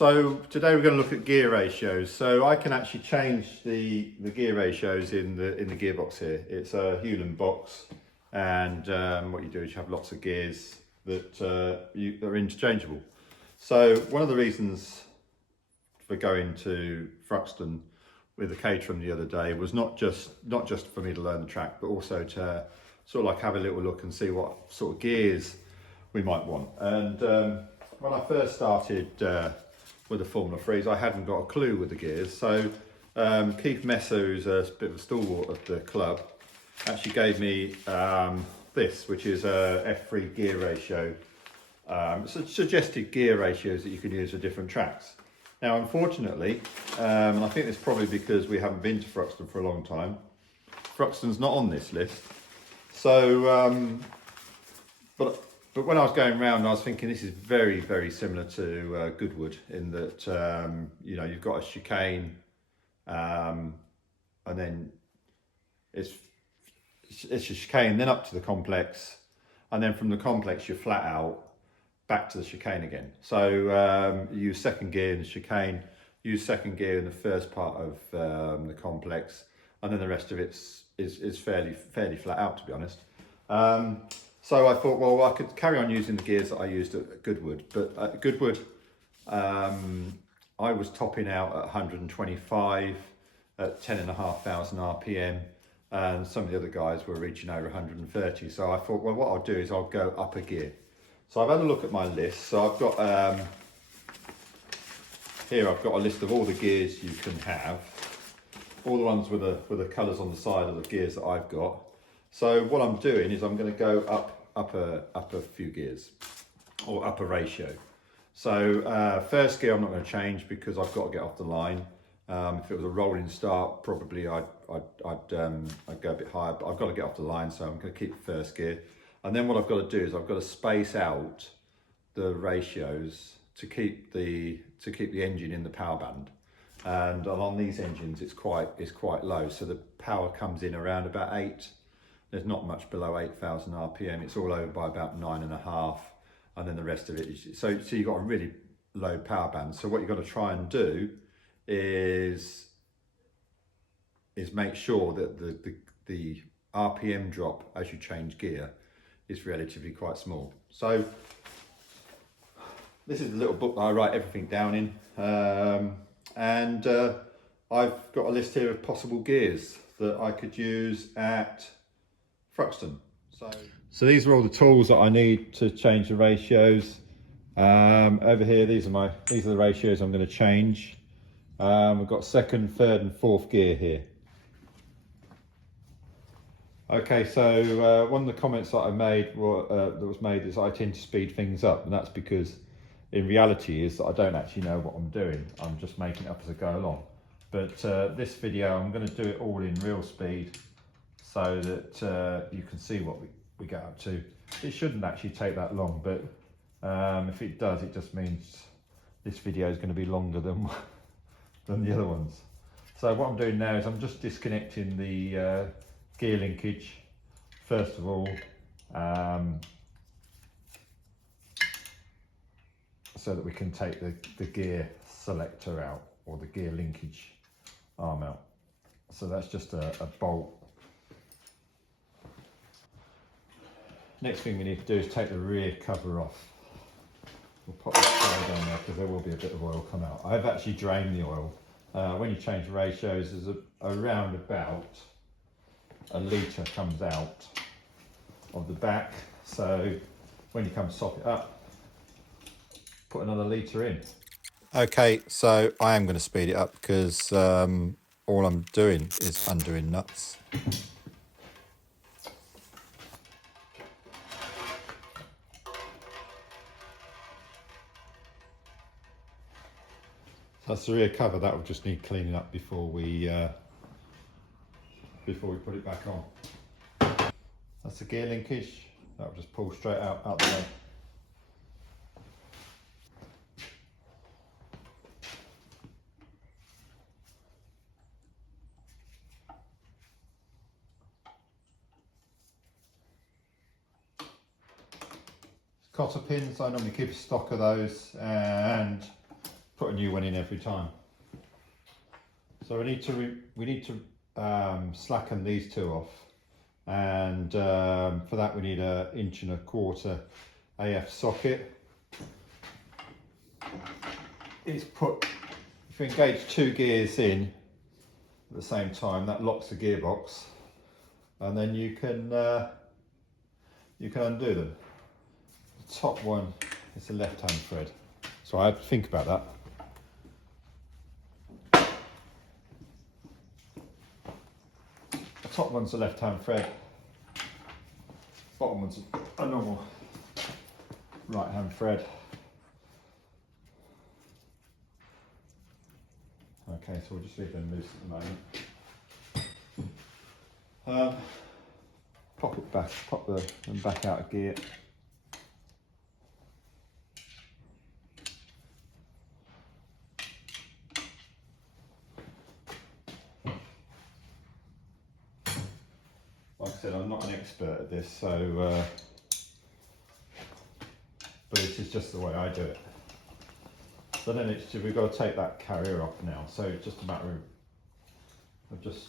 So today we're going to look at gear ratios. So I can actually change the gear ratios in the gearbox here. It's a Hewland box, and what you do is you have lots of gears that are interchangeable. So one of the reasons for going to Thruxton with the Caterham the other day was not just for me to learn the track, but also to sort of like have a little look and see what sort of gears we might want. And when I first started with the Formula 3s, I hadn't got a clue with the gears. So Keith Messer, who's a bit of a stalwart of the club, actually gave me this, which is a F3 gear ratio. So suggested gear ratios that you can use for different tracks. Now, unfortunately, and I think it's probably because we haven't been to Thruxton for a long time, Thruxton's not on this list. So, but when I was going round, I was thinking this is very, very similar to Goodwood in that, you know, you've got a chicane, and then it's a chicane, then up to the complex, and then from the complex you're flat out back to the chicane again. So you use second gear in the chicane, use second gear in the first part of the complex, and then the rest of it is fairly flat out, to be honest. So I thought, well, I could carry on using the gears that I used at Goodwood, but at Goodwood, I was topping out at 125 at 10,500 RPM, and some of the other guys were reaching over 130. So I thought, well, what I'll do is I'll go up a gear. So I've had a look at my list. So I've got, here I've got a list of all the gears you can have, all the ones with the colours on the side of the gears that I've got. So what I'm doing is I'm going to go up a few gears, or up a ratio. So first gear I'm not going to change because I've got to get off the line. If it was a rolling start, probably I'd go a bit higher, but I've got to get off the line, so I'm going to keep first gear. And then what I've got to do is I've got to space out the ratios to keep the engine in the power band. And on these engines it's quite low, so the power comes in around about 8. There's not much below 8,000 RPM. It's all over by about 9.5, and then the rest of it is, so you've got a really low power band. So what you've got to try and do is make sure that the RPM drop as you change gear is relatively quite small. So this is the little book that I write everything down in, and I've got a list here of possible gears that I could use at Thruxton. So these are all the tools that I need to change the ratios. Over here, these are the ratios I'm going to change. We've got second, third, and fourth gear here. Okay, so one of the comments that I made is I tend to speed things up, and that's because in reality is that I don't actually know what I'm doing. I'm just making it up as I go along. But this video, I'm going to do it all in real speed so that you can see what we get up to. It shouldn't actually take that long, but if it does, it just means this video is going to be longer than the other ones. So what I'm doing now is I'm just disconnecting the gear linkage first of all, so that we can take the gear selector out, or the gear linkage arm out. So that's just a bolt. Next thing we need to do is take the rear cover off. We'll pop this tire down there because there will be a bit of oil come out. I've actually drained the oil. When you change the ratios, there's around about a litre comes out of the back. So when you come to top it up, put another litre in. Okay, so I am going to speed it up because all I'm doing is undoing nuts. That's the rear cover. That will just need cleaning up before we put it back on. That's the gear linkage. That will just pull straight out the way. Cotter pins, I normally keep a stock of those, and put a new one in every time. So we need to slacken these two off, and for that we need an 1.25" AF socket. If you engage 2 gears in at the same time, that locks the gearbox, and then you can undo them. The top one is the left-hand thread, so I have to think about that. The top one's the left-hand thread, bottom one's a normal right-hand thread. Okay, so we'll just leave them loose at the moment. Pop them back out of gear. Like I said, I'm not an expert at this, so but this is just the way I do it. So then we've got to take that carrier off now. So it's just a matter of just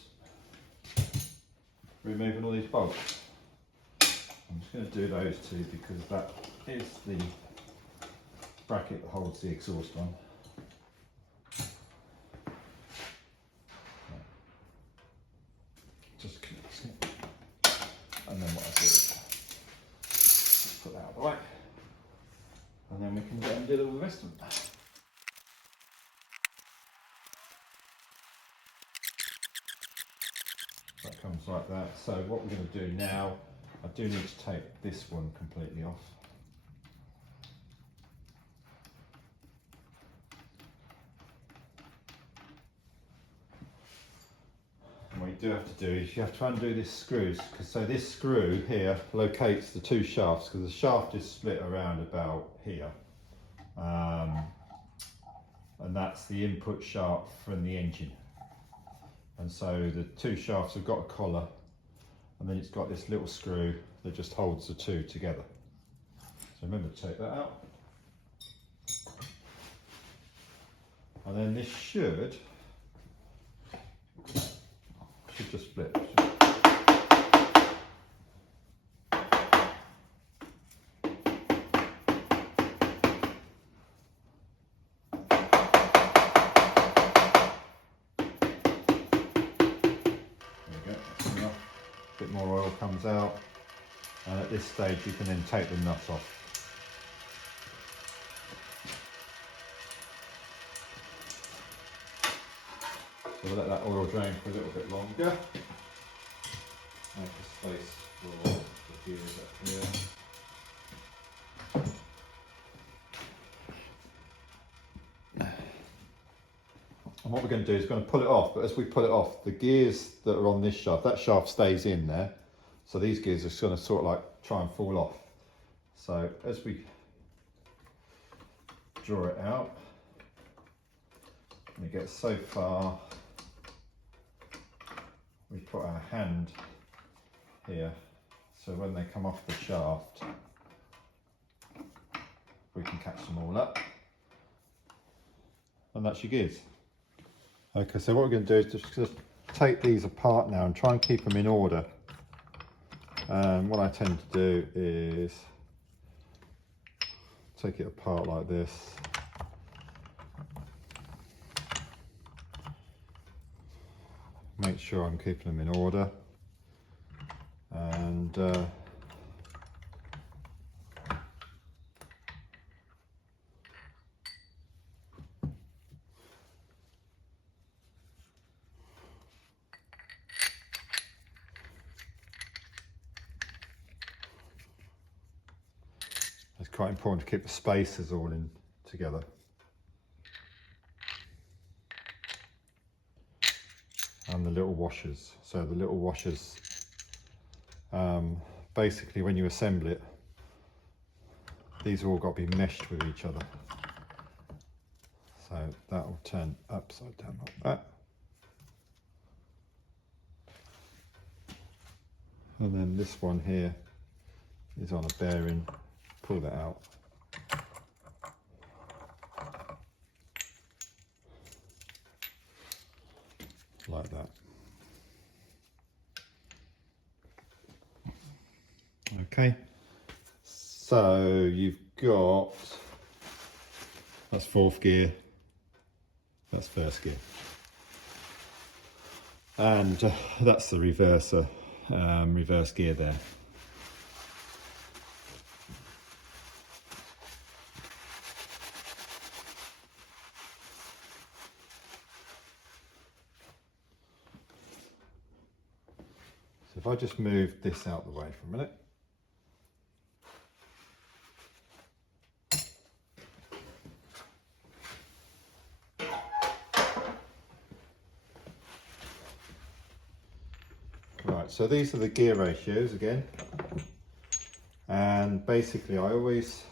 removing all these bolts. I'm just going to do those two because that is the bracket that holds the exhaust on. Just connect it. And then what I do is put that out of the way. And then we can get and do the rest of them. That comes like that. So what we're going to do now, I do need to take this one completely off. And what you do have to do is you have to undo this screw, so this screw here locates the 2 shafts, because the shaft is split around about here. And that's the input shaft from the engine. And so the 2 shafts have got a collar, and then it's got this little screw that just holds the 2 together. So remember to take that out. And then this should just split. Bit more oil comes out, and at this stage you can then take the nut off. So we'll let that oil drain for a little bit longer. Make a space for the gears up here. And what we're going to do is we're going to pull it off, but as we pull it off, the gears that are on this shaft, that shaft stays in there. So these gears are just going to sort of like try and fall off. So as we draw it out, and it gets so far, we put our hand here. So when they come off the shaft, we can catch them all up. And that's your gears. Okay, so what we're going to do is just take these apart now and try and keep them in order. And what I tend to do is take it apart like this. Make sure I'm keeping them in order. And it's quite important to keep the spacers all in together. And the little washers. So the little washers, basically when you assemble it, these have all got to be meshed with each other. So that will turn upside down like that. And then this one here is on a bearing. Pull that out. like that. Okay, so you've got, that's fourth gear, that's first gear, and that's the reverse gear there. So if I just move this out the way for a minute. Right, so these are the gear ratios again, and basically I always,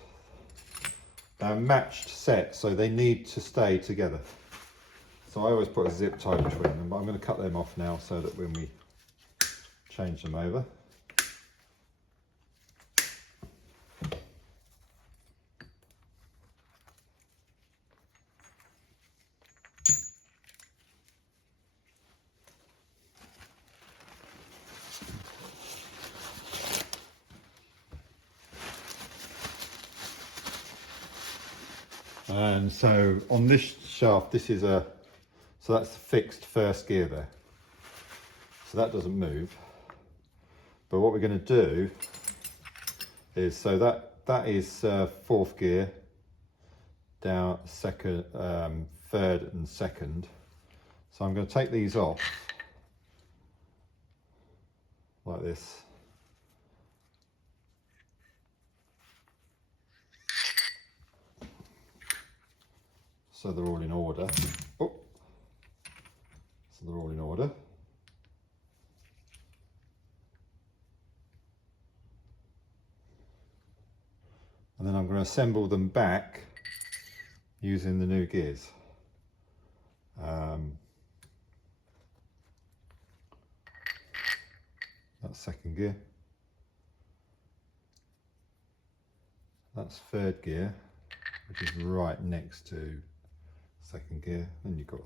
they're matched sets, so they need to stay together. So I always put a zip tie between them, but I'm going to cut them off now so that when we change them over, and so on this shaft, this is a, so that's the fixed first gear there, so that doesn't move. But what we're going to do is, so that is fourth gear, down second, third and second. So I'm going to take these off like this. So they're all in order. Oh, so they're all in order. And then I'm going to assemble them back using the new gears. That's second gear. That's third gear, which is right next to second gear. Then you've got,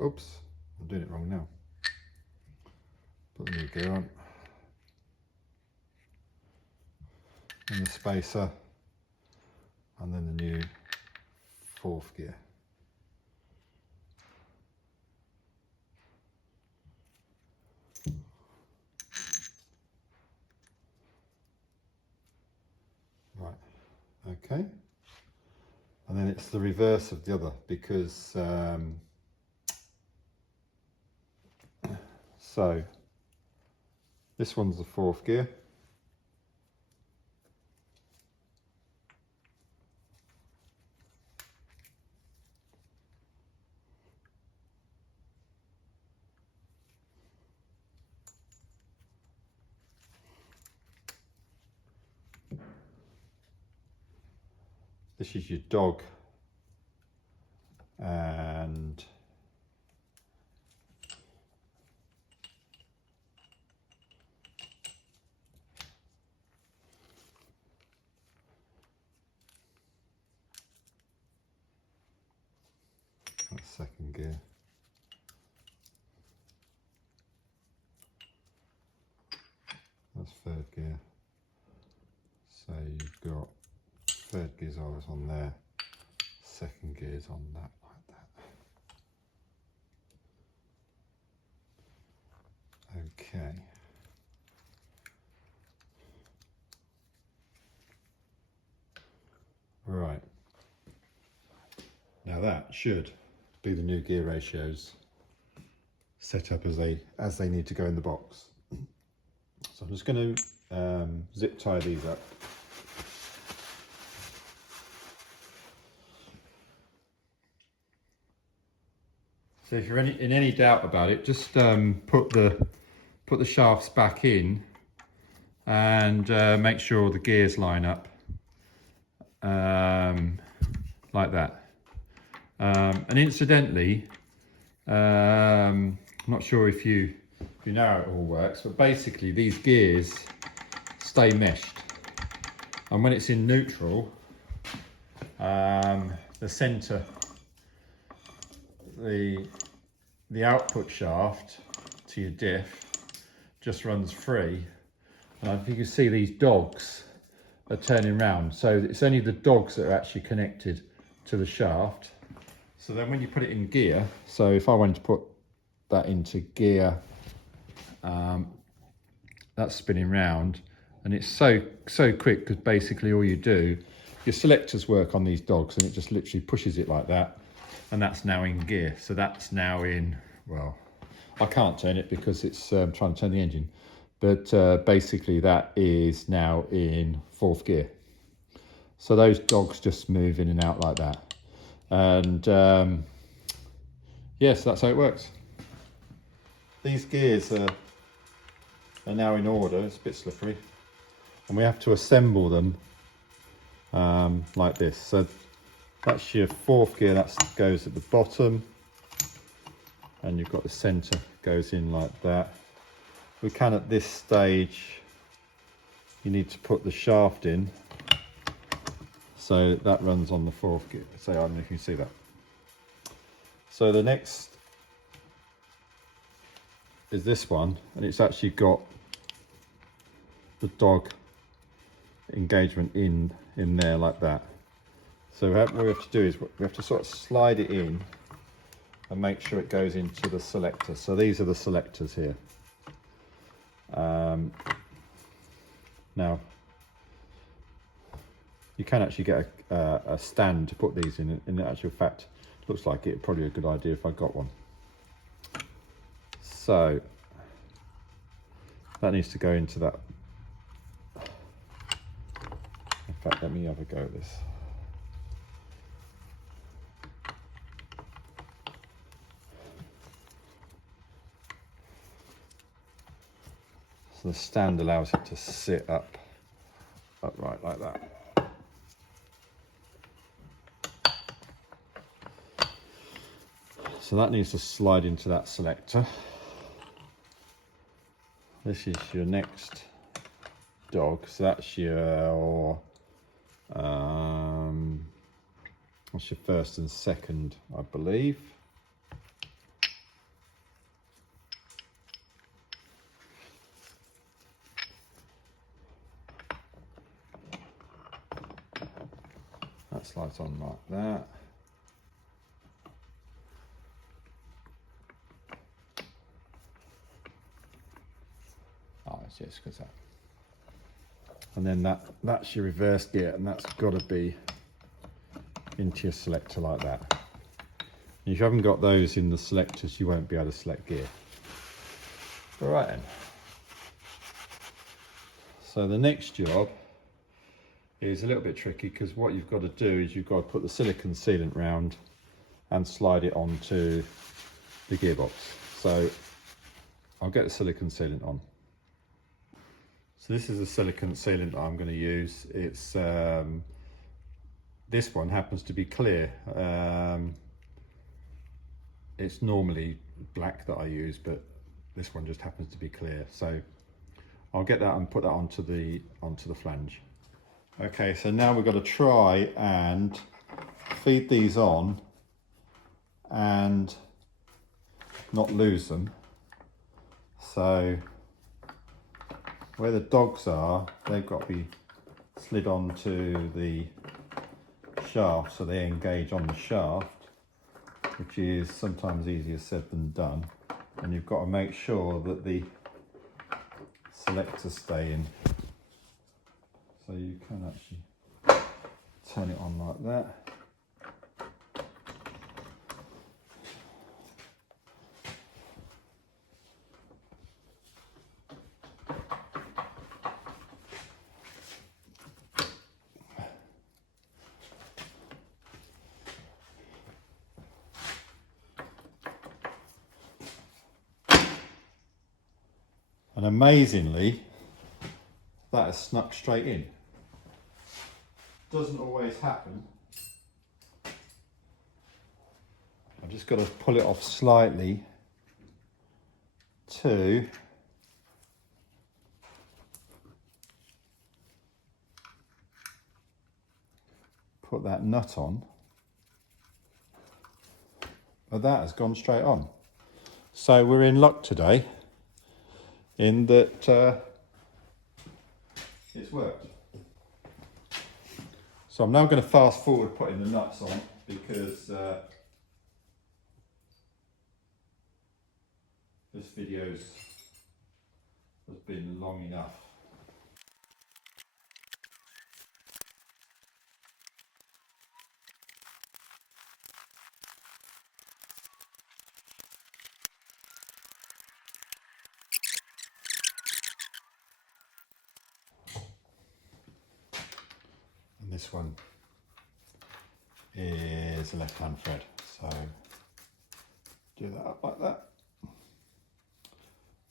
oops, I'm doing it wrong now. Put the new gear on. And the spacer, and then the new fourth gear. Right, okay. And then it's the reverse of the other, because so this one's the fourth gear. This is your dog, and that's second gear. That's third gear. So you've got third gear's always on there, second gear's on that, like that. Okay. Right. Now that should be the new gear ratios set up as they need to go in the box. So I'm just going to zip tie these up. So if you're in any doubt about it, just put the shafts back in and make sure the gears line up like that. And incidentally, I'm not sure if you know how it all works, but basically these gears stay meshed, and when it's in neutral, the centre, the the output shaft to your diff just runs free. And if you can see, these dogs are turning round, so it's only the dogs that are actually connected to the shaft. So then when you put it in gear, so if I wanted to put that into gear, that's spinning round, and it's so quick, because basically all you do, your selectors work on these dogs, and it just literally pushes it like that, and that's now in gear. So that's now in, well, I can't turn it because it's trying to turn the engine, but basically that is now in 4th gear. So those dogs just move in and out like that. And yes, that's how it works. These gears are now in order. It's a bit slippery, and we have to assemble them like this. So that's your 4th gear, that goes at the bottom, and you've got the center goes in like that. We can, at this stage, you need to put the shaft in, so that runs on the 4th gear. So I don't know if you can see that. So the next is this one, and it's actually got the dog engagement in there like that. So what we have to do is we have to sort of slide it in and make sure it goes into the selector. So these are the selectors here. Now you can actually get a stand to put these in. In actual fact, it looks like it probably a good idea if I got one. So that needs to go into that. In fact, let me have a go at this. So the stand allows it to sit upright like that. So that needs to slide into that selector. This is your next dog. So that's your that's your 1st and 2nd, I believe. That slides on like that. Oh, it's just because that. And then that's your reverse gear, and that's got to be into your selector like that. And if you haven't got those in the selectors, you won't be able to select gear. All right then. So the next job is a little bit tricky, because what you've got to do is you've got to put the silicone sealant round and slide it onto the gearbox. So I'll get the silicone sealant on. So this is the silicone sealant that I'm going to use. It's this one happens to be clear. It's normally black that I use, but this one just happens to be clear. So I'll get that and put that onto the flange. Okay, so now we've got to try and feed these on and not lose them. So where the dogs are, they've got to be slid onto the shaft, so they engage on the shaft, which is sometimes easier said than done. And you've got to make sure that the selectors stay in. So you can actually turn it on like that. And amazingly, that has snuck straight in. Doesn't always happen. I've just got to pull it off slightly to put that nut on. But that has gone straight on. So we're in luck today in that it's worked. So I'm now going to fast forward putting the nuts on because this video has been long enough. And this one is a left-hand thread, so do that up like that.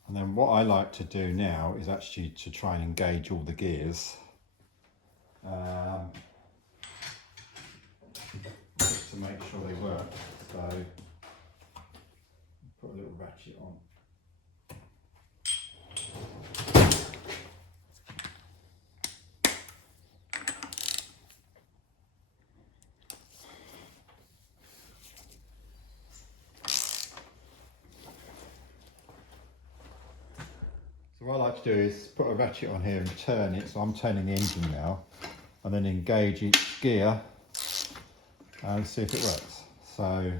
And then what I like to do now is actually to try and engage all the gears just to make sure they work. So put a little ratchet on. So what I like to do is put a ratchet on here and turn it, so I'm turning the engine now, and then engage each gear and see if it works. So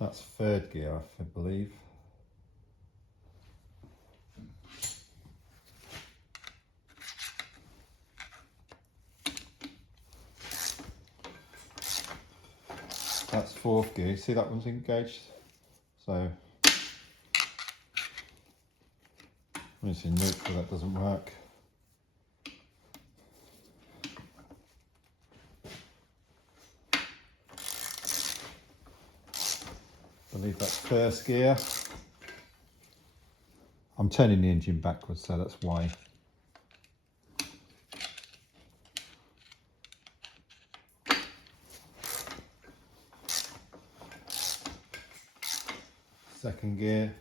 that's third gear, I believe. That's fourth gear. See, that one's engaged. So when it's in neutral, that doesn't work. I believe that's first gear. I'm turning the engine backwards, so that's why. Second gear.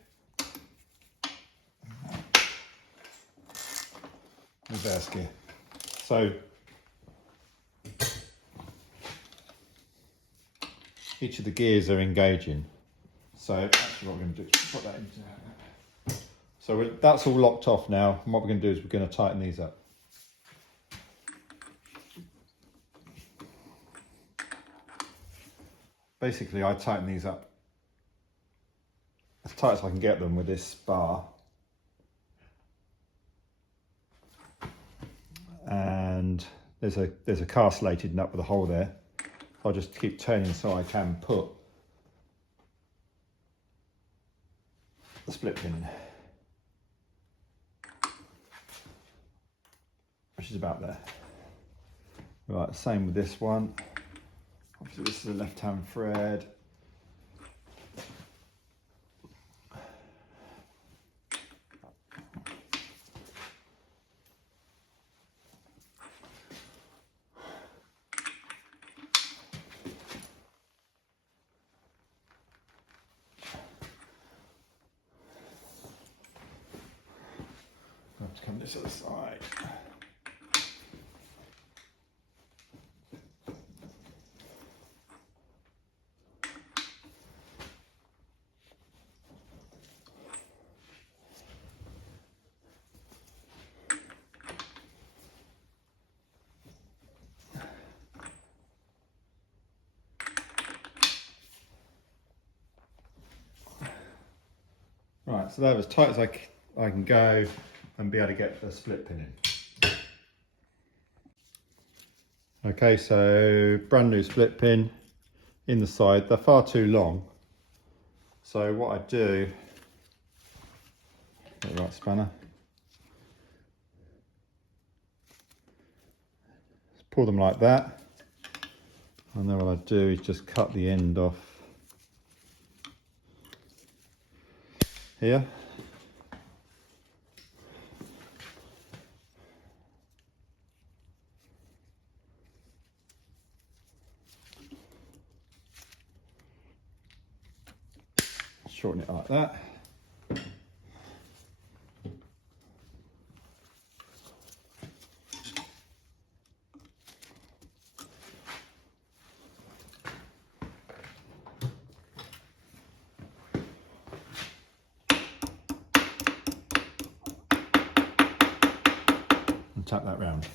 Reverse gear. So each of the gears are engaging. So actually what we're going to do is put that into. So that's all locked off now. And what we're going to do is we're going to tighten these up. Basically, I tighten these up as tight as I can get them with this bar. And there's a castellated nut with a hole there. I'll just keep turning so I can put the split pin in, which is about there. Right, same with this one. Obviously this is a left-hand thread. I have to come this other side. Right, so they're as tight as I can go and be able to get the split pin in. Okay, so brand new split pin in the side. They're far too long. So what I do, get the right spanner, just pull them like that. And then what I do is just cut the end off here. Shorten it like that. and tap that round.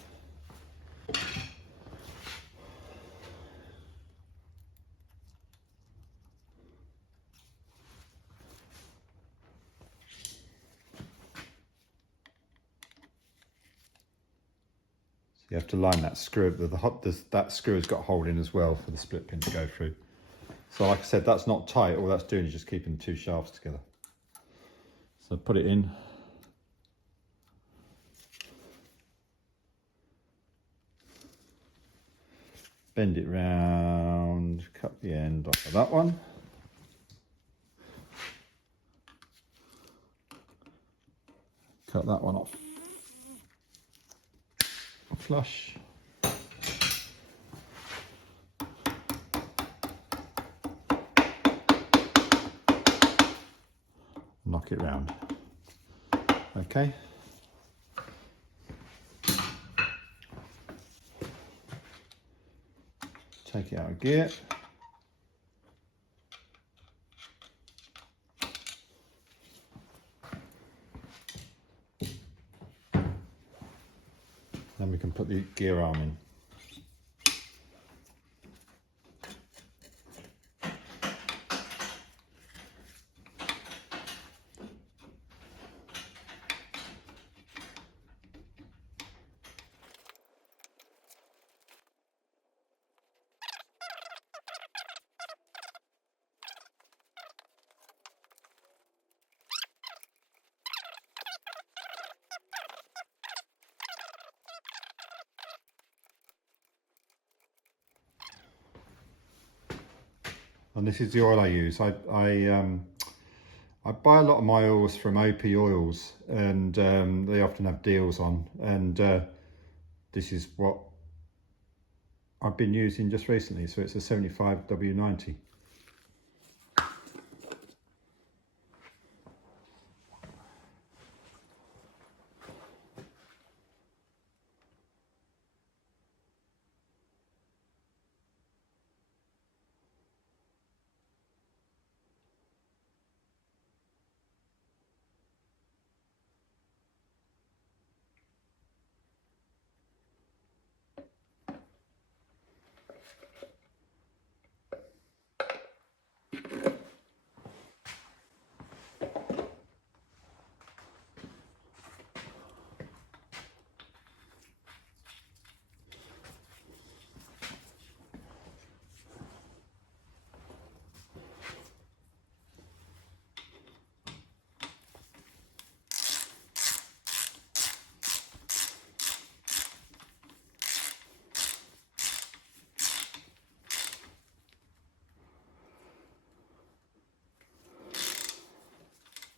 You have to line that screw. That screw has got a hole in as well for the split pin to go through. So like I said, that's not tight. All that's doing is just keeping the two shafts together. So put it in. Bend it round, cut the end off of that one. Cut that one off. Flush. Knock it round. Okay. Take it out of gear. Then we can put the gear arm in. And this is the oil I use. I buy a lot of my oils from OP Oils, and they often have deals on, and this is what I've been using just recently. So it's a 75W90.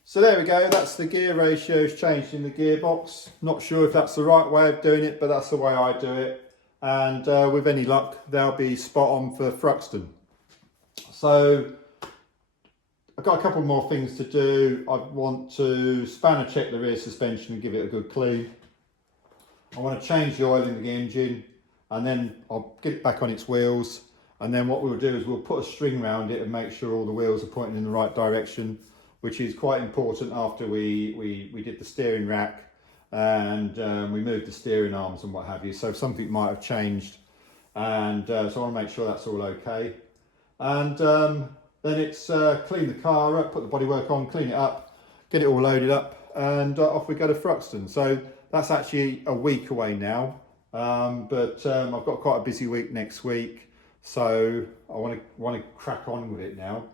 So there we go, that's the gear ratios changed in the gearbox. Not sure if that's the right way of doing it, but that's the way I do it. And with any luck, they'll be spot on for Thruxton. So I've got a couple more things to do. I want to spanner check the rear suspension and give it a good clean. I want to change the oil in the engine, and then I'll get it back on its wheels. And then what we'll do is we'll put a string around it and make sure all the wheels are pointing in the right direction, which is quite important after we did the steering rack and we moved the steering arms and what have you. So something might have changed, and so I want to make sure that's all okay. And then it's clean the car up, put the bodywork on, clean it up, get it all loaded up, and off we go to Thruxton. So that's actually a week away now, but I've got quite a busy week next week, so I want to crack on with it now.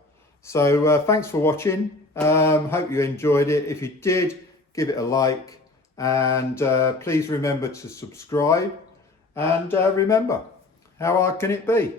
So thanks for watching. Hope you enjoyed it. If you did, give it a like, and please remember to subscribe, and remember, how hard can it be?